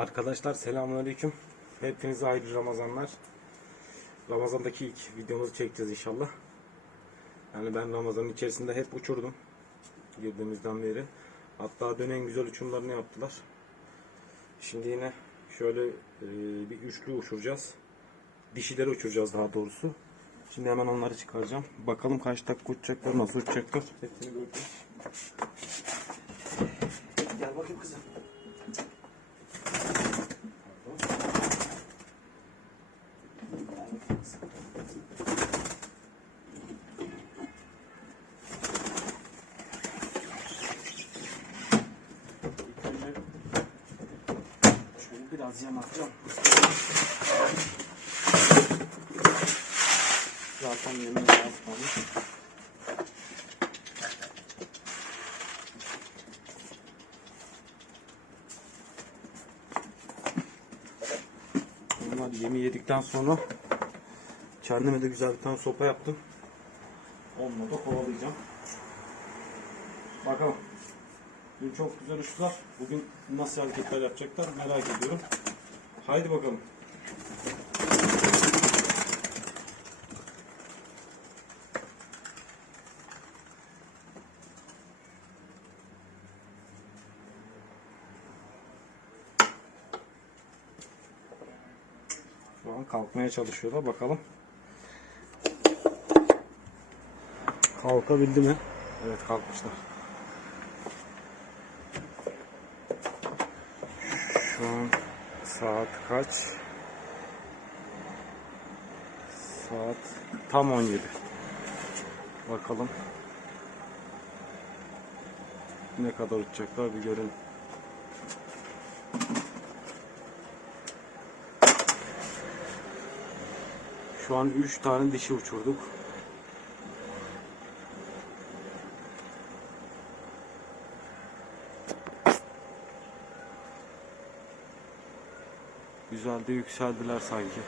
Arkadaşlar selamünaleyküm. Hepinize hayırlı Ramazanlar. Ramazandaki ilk videomuzu çekeceğiz inşallah. Yani ben Ramazanın içerisinde hep uçurdum. Girdiğimizden beri. Hatta dün en güzel uçumlarını yaptılar. Şimdi yine şöyle e, bir üçlü uçuracağız. Dişileri uçuracağız daha doğrusu. Şimdi hemen onları çıkaracağım. Bakalım kaç dakika uçacaklar, nasıl uçacaklar. Hepsini göreceğiz. Gel bakayım kızım. Yem atacağım. Zaten yemeği az kalmış. Onlar yemi yedikten sonra kendime de güzel bir tane sopa yaptım. Onunla da kovalayacağım. Bakalım. Dün çok güzel uçtular. Bugün nasıl hareketler yapacaklar merak ediyorum. Haydi bakalım. Şu an kalkmaya çalışıyorlar. Bakalım. Kalkabildi mi? Evet kalkmışlar. Şu an saat kaç? Saat tam 17. Bakalım. Ne kadar uçacaklar bir görelim. Şu an 3 tane dişi uçurduk. Güzel de yükseldiler sanki.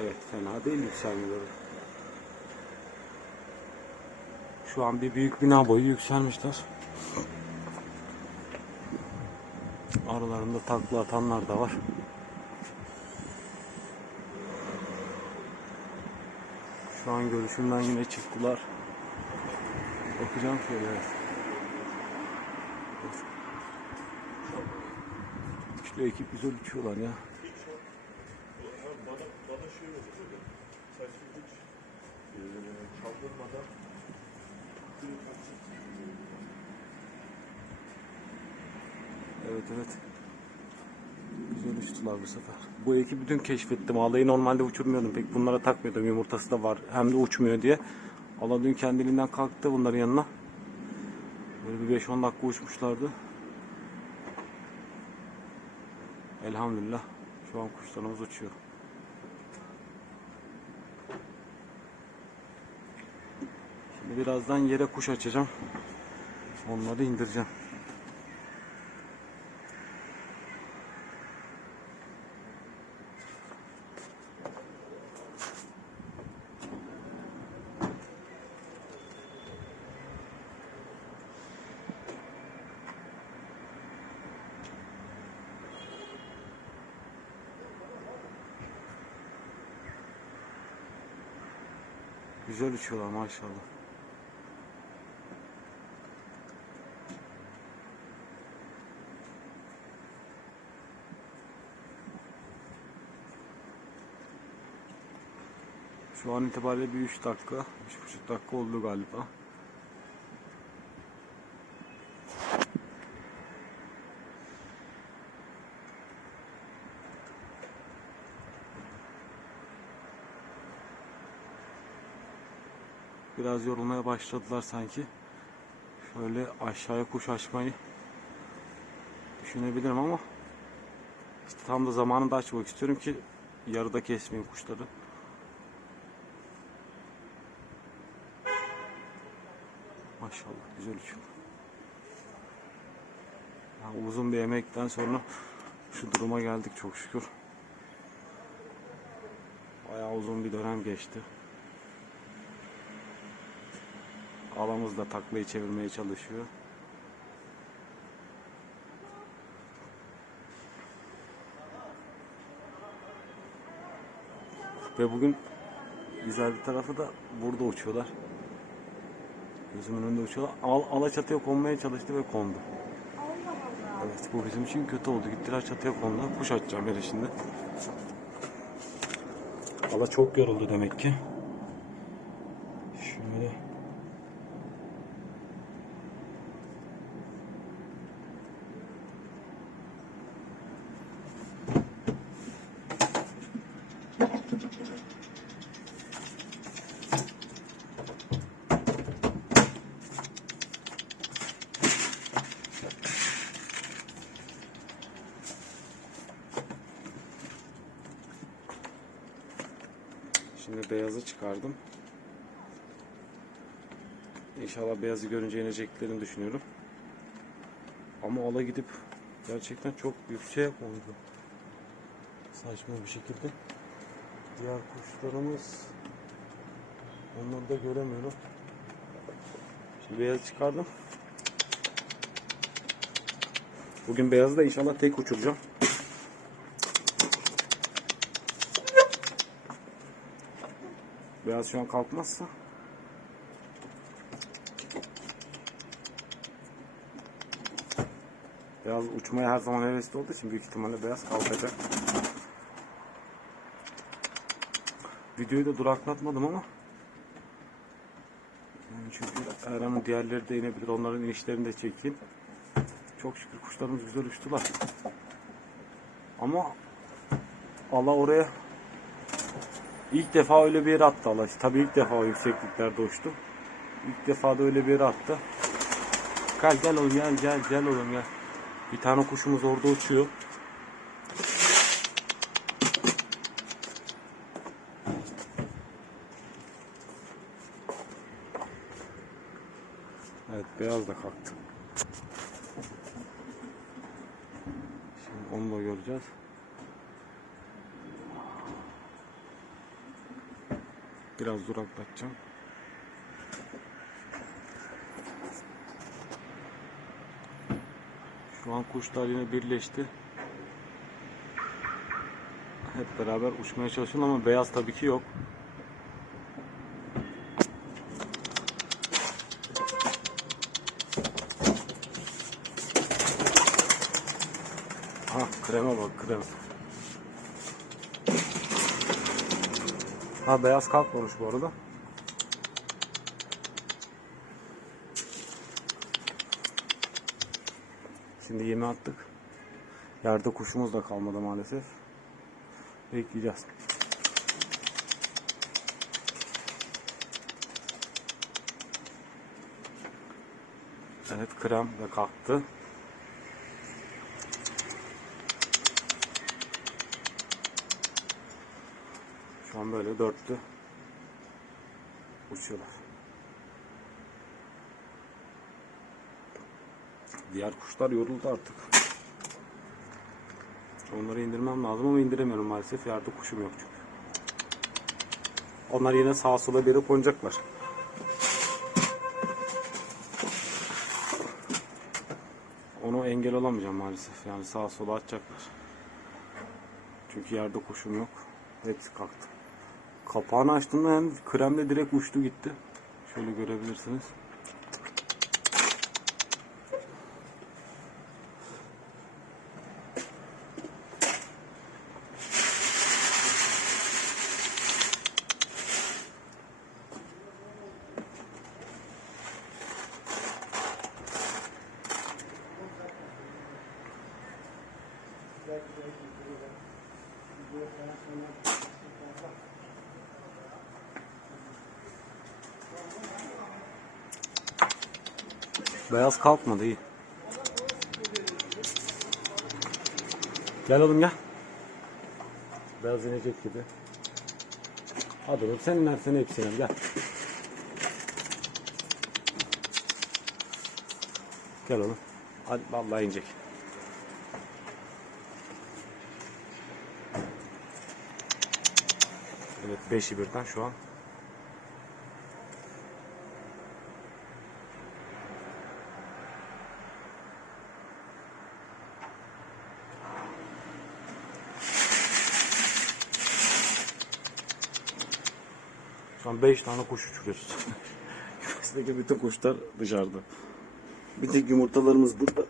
Evet fena değil yükselmeleri. Şu an bir büyük bina boyu yükselmişler. Aralarında takla atanlar da var. Şu an görüşümden yine çıktılar. Bakacağım şöyle. evet. Üçlü ekip güzel uçuyorlar ya. Bana, bana şey oldu böyle. Sanki hiç e, çaldırmadan Evet evet. Güzel uçtular bu sefer. Bu ekibi dün keşfettim. Alayı normalde uçurmuyordum. Pek bunlara takmıyordum. Yumurtası da var. Hem de uçmuyor diye. Allah dün kendiliğinden kalktı bunların yanına. Böyle bir 5-10 dakika uçmuşlardı. Elhamdülillah. Şu an kuşlarımız uçuyor. Şimdi birazdan yere kuş açacağım. Onları indireceğim. Güzel uçuyorlar maşallah. Şu an itibariyle bir 3 dakika, 3,5 dakika oldu galiba. Biraz yorulmaya başladılar sanki. Şöyle aşağıya kuş açmayı düşünebilirim ama işte tam da zamanında açmak istiyorum ki yarıda kesmeyeyim kuşları. Maşallah güzel uçuyor. Ya uzun bir emekten sonra şu duruma geldik çok şükür. Bayağı uzun bir dönem geçti. Alamız da taklayı çevirmeye çalışıyor. Ve bugün güzel bir tarafı da burada uçuyorlar. Gözümün önünde uçuyorlar. Al, ala çatıya konmaya çalıştı ve kondu. Evet bu bizim için kötü oldu. Gittiler çatıya kondular. Kuş atacağım hele şimdi. Ala çok yoruldu demek ki. Şimdi beyazı çıkardım. İnşallah beyazı görünce ineceklerini düşünüyorum. Ama ala gidip gerçekten çok yükseğe kondu. Saçma bir şekilde. Diğer kuşlarımız onları da göremiyorum. Şimdi beyazı çıkardım. Bugün beyazı da inşallah tek uçuracağım. Beyaz şu an kalkmazsa Beyaz uçmaya her zaman hevesli olduğu için büyük ihtimalle beyaz kalkacak. Videoyu da duraklatmadım ama yani çünkü Erhan'ın diğerleri de inebilir. Onların inişlerini de çekeyim. Çok şükür kuşlarımız güzel uçtular. Ama Allah oraya İlk defa öyle bir yere attı Allah. Tabii ilk defa o yüksekliklerde uçtu. İlk defa da öyle bir yere attı. Gel gel oğlum gel gel gel oğlum gel. Bir tane kuşumuz orada uçuyor. Evet beyaz da kalktı. Şimdi onu da göreceğiz. Biraz duraklatacağım. Şu an kuşlar yine birleşti. Hep beraber uçmaya çalışıyorum ama beyaz tabii ki yok. Ha kreme bak krem. Ha beyaz kalkmamış bu arada. Şimdi yemi attık. Yerde kuşumuz da kalmadı maalesef. Bekleyeceğiz. Evet krem de kalktı. Şu an böyle dörtlü uçuyorlar. Diğer kuşlar yoruldu artık. Onları indirmem lazım ama indiremiyorum maalesef. Yerde kuşum yok çünkü. Onlar yine sağa sola bir konacaklar. Onu engel olamayacağım maalesef. Yani sağa sola atacaklar. Çünkü yerde kuşum yok. Hepsi kalktı. Kapağını açtığımda hem kremle direkt uçtu gitti. Şöyle görebilirsiniz. Beyaz kalkmadı iyi. Gel oğlum gel. Beyaz inecek gibi. Hadi oğlum sen inersen hepsine gel. Gel oğlum. Hadi vallahi inecek. Evet beşi birden şu an. Şu an 5 tane kuş uçuruyoruz. Kümesteki bütün kuşlar dışarıda. Bir tek yumurtalarımız burada.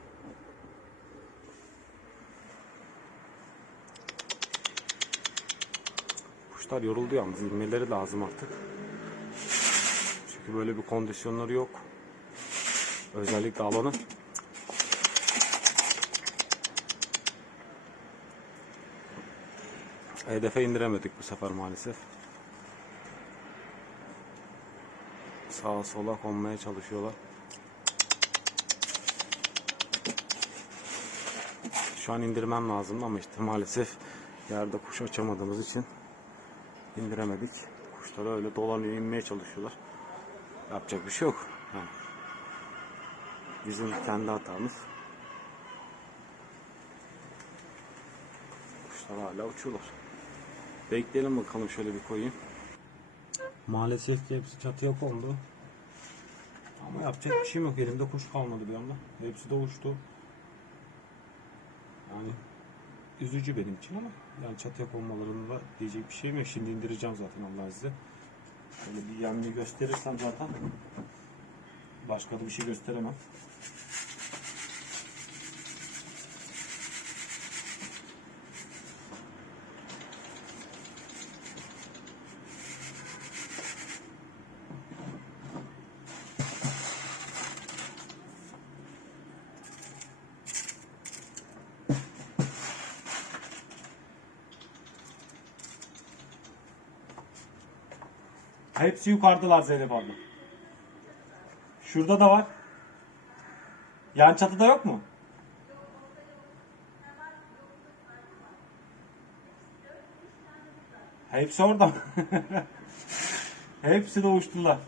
Kuşlar yoruldu yalnız. inmeleri lazım artık. Çünkü böyle bir kondisyonları yok. Özellikle alanın. Hedefe indiremedik bu sefer maalesef. Sağa sola konmaya çalışıyorlar. Şu an indirmem lazım ama işte maalesef yerde kuş açamadığımız için indiremedik. Kuşlar öyle dolanıyor, inmeye çalışıyorlar. Yapacak bir şey yok. Yani bizim kendi hatamız. Kuşlar hala uçuyorlar. Bekleyelim bakalım şöyle bir koyayım. Maalesef ki hepsi çatıya kondu. Ama yapacak bir şey yok. Elimde kuş kalmadı bir anda. Hepsi de uçtu. Yani üzücü benim için ama yani çatıya konmalarında diyecek bir şeyim yok. Şimdi indireceğim zaten Allah izniyle. Böyle bir yemli gösterirsem zaten başka da bir şey gösteremem. Hepsi yukarıdalar Zeynep abla. Şurada da var. Yan çatıda yok mu? Hepsi orada. Hepsi de uçtular.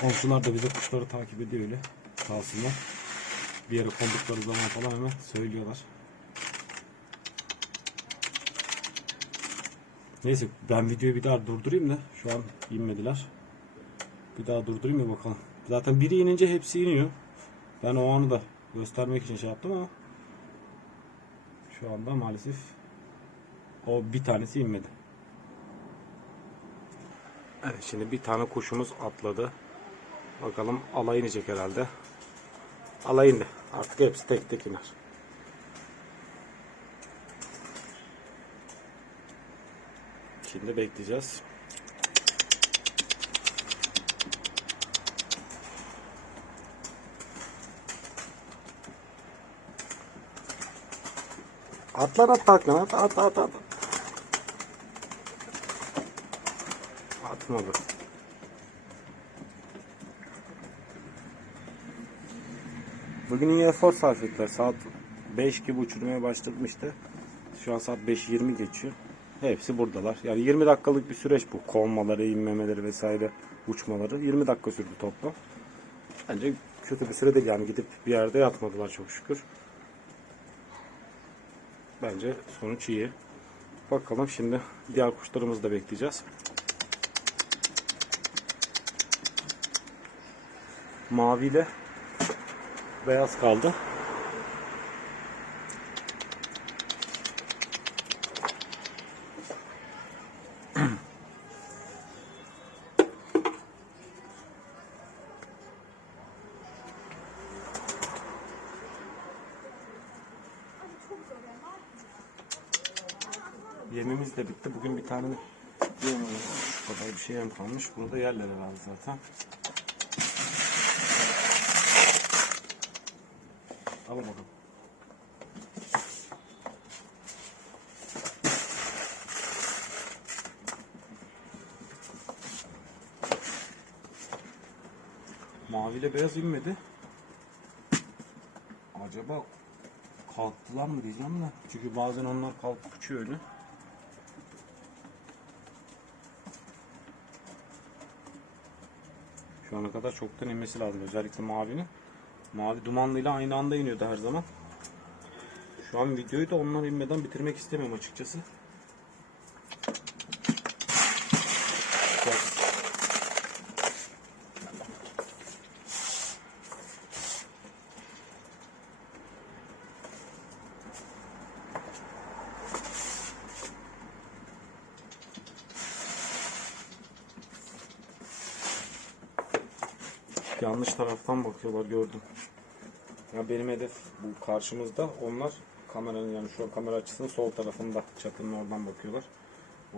Komşular da bize kuşları takip ediyor öyle. Sağ olsunlar. Bir yere kondukları zaman falan hemen söylüyorlar. Neyse ben videoyu bir daha durdurayım da şu an inmediler. Bir daha durdurayım da bakalım. Zaten biri inince hepsi iniyor. Ben o anı da göstermek için şey yaptım ama şu anda maalesef o bir tanesi inmedi. Evet şimdi bir tane kuşumuz atladı. Bakalım alay inecek herhalde. Alay indi. Artık hepsi tek tek iner. Şimdi bekleyeceğiz. Atlar at at at at at at. Atmadı. Bugün yine efor sarf ettiler. Saat 5 gibi uçurmaya başlamıştı. Şu an saat 5.20 geçiyor. Hepsi buradalar. Yani 20 dakikalık bir süreç bu. Konmaları, inmemeleri vesaire uçmaları. 20 dakika sürdü toplam. Bence kötü bir süre değil. Yani gidip bir yerde yatmadılar çok şükür. Bence sonuç iyi. Bakalım şimdi diğer kuşlarımızı da bekleyeceğiz. Maviyle beyaz kaldı. De bitti. Bugün bir tane. Şu kadar bir şey yem kalmış. Burada yerler herhalde zaten. Al bakalım. Maviyle beyaz inmedi. Acaba kalktılar mı diyeceğim de. Çünkü bazen onlar kalkıp uçuyor öyle. Şu ana kadar çoktan inmesi lazım. Özellikle mavinin. Mavi dumanlıyla aynı anda iniyordu her zaman. Şu an videoyu da onlar inmeden bitirmek istemiyorum açıkçası. Bakıyorlar gördüm. Ya benim hedef bu karşımızda. Onlar kameranın yani şu an kamera açısının sol tarafında çatının oradan bakıyorlar.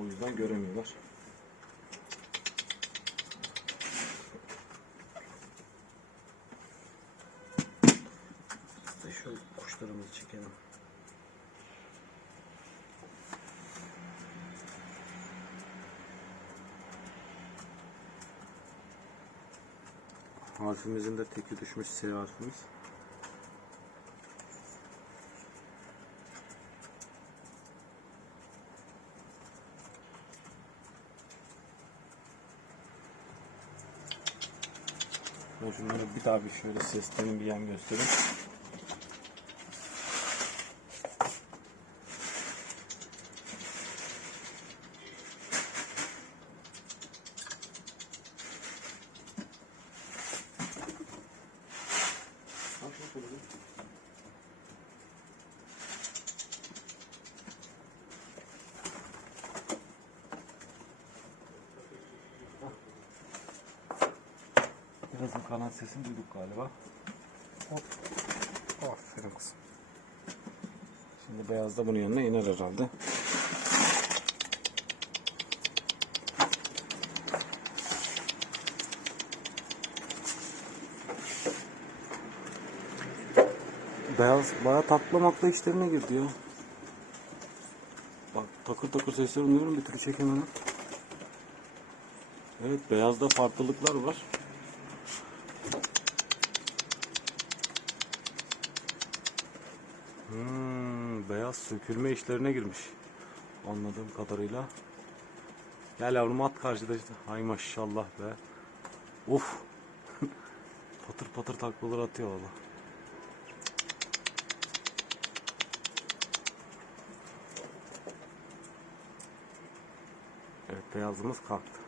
O yüzden göremiyorlar. İşte şu kuşlarımızı çekelim. Harfimizin de teki düşmüş S harfimiz. Ben şunları bir daha bir şöyle seslerini bir yan göstereyim. Birazın kanat sesini duyduk galiba. Hop. Aferin kızım. Şimdi beyaz da bunun yanına iner herhalde. Beyaz bayağı taklamakla işlerine girdi ya. Bak takır takır sesler duyuyorum bir türlü çekemedim. Evet beyazda farklılıklar var. Hmm, beyaz sökülme işlerine girmiş. Anladığım kadarıyla. Gel yavrum at karşıda işte. Hay maşallah be. Of. patır patır taklalar atıyor valla. Evet beyazımız kalktı.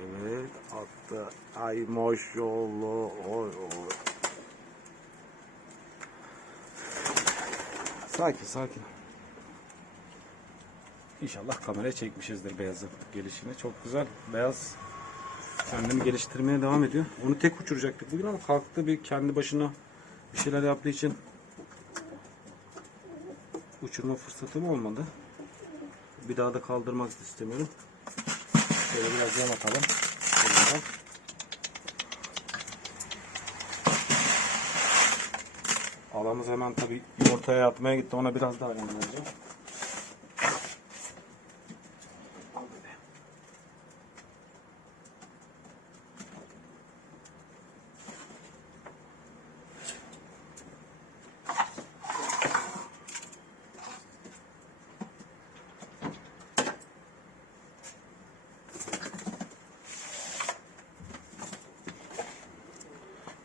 Evet attı. Ay maşallah. Oy oy. Sakin sakin. İnşallah kameraya çekmişizdir beyazın gelişini. Çok güzel. Beyaz kendini geliştirmeye devam ediyor. Onu tek uçuracaktık bugün ama kalktı bir kendi başına bir şeyler yaptığı için uçurma fırsatım olmadı. Bir daha da kaldırmak istemiyorum. Şöyle biraz yan atalım. Alamız hemen tabii yumurtaya yatmaya gitti. Ona biraz daha yan vereceğim.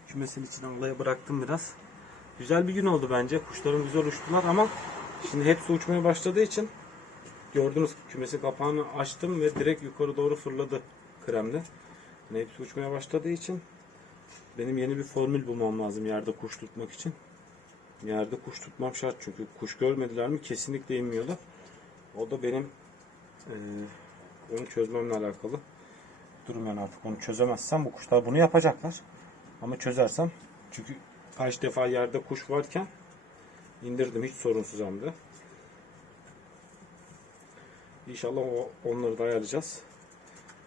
Kümesin içine alaya bıraktım biraz. Güzel bir gün oldu bence. Kuşlarım güzel uçtular ama şimdi hepsi uçmaya başladığı için gördünüz kümesi kapağını açtım ve direkt yukarı doğru fırladı kremde. Yani hepsi uçmaya başladığı için benim yeni bir formül bulmam lazım yerde kuş tutmak için. Yerde kuş tutmam şart çünkü kuş görmediler mi kesinlikle inmiyorlar. O da benim eee, onu çözmemle alakalı durum yani artık onu çözemezsem bu kuşlar bunu yapacaklar. Ama çözersem çünkü kaç defa yerde kuş varken indirdim hiç sorunsuz hem de. İnşallah o, onları da ayarlayacağız.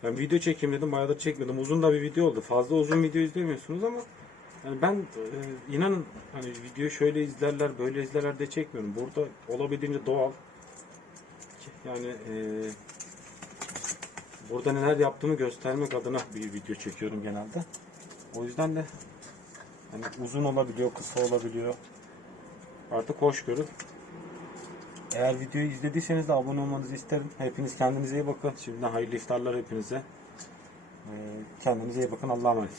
Ben video çekeyim dedim bayağıdır çekmedim. Uzun da bir video oldu. Fazla uzun video izlemiyorsunuz ama yani ben e, inanın hani videoyu şöyle izlerler böyle izlerler de çekmiyorum. Burada olabildiğince doğal. Yani e, burada neler yaptığımı göstermek adına bir video çekiyorum genelde. O yüzden de hani uzun olabiliyor, kısa olabiliyor. Artık hoş görün. Eğer videoyu izlediyseniz de abone olmanızı isterim. Hepiniz kendinize iyi bakın. Şimdiden hayırlı iftarlar hepinize. Ee, Kendinize iyi bakın. Allah'a emanet.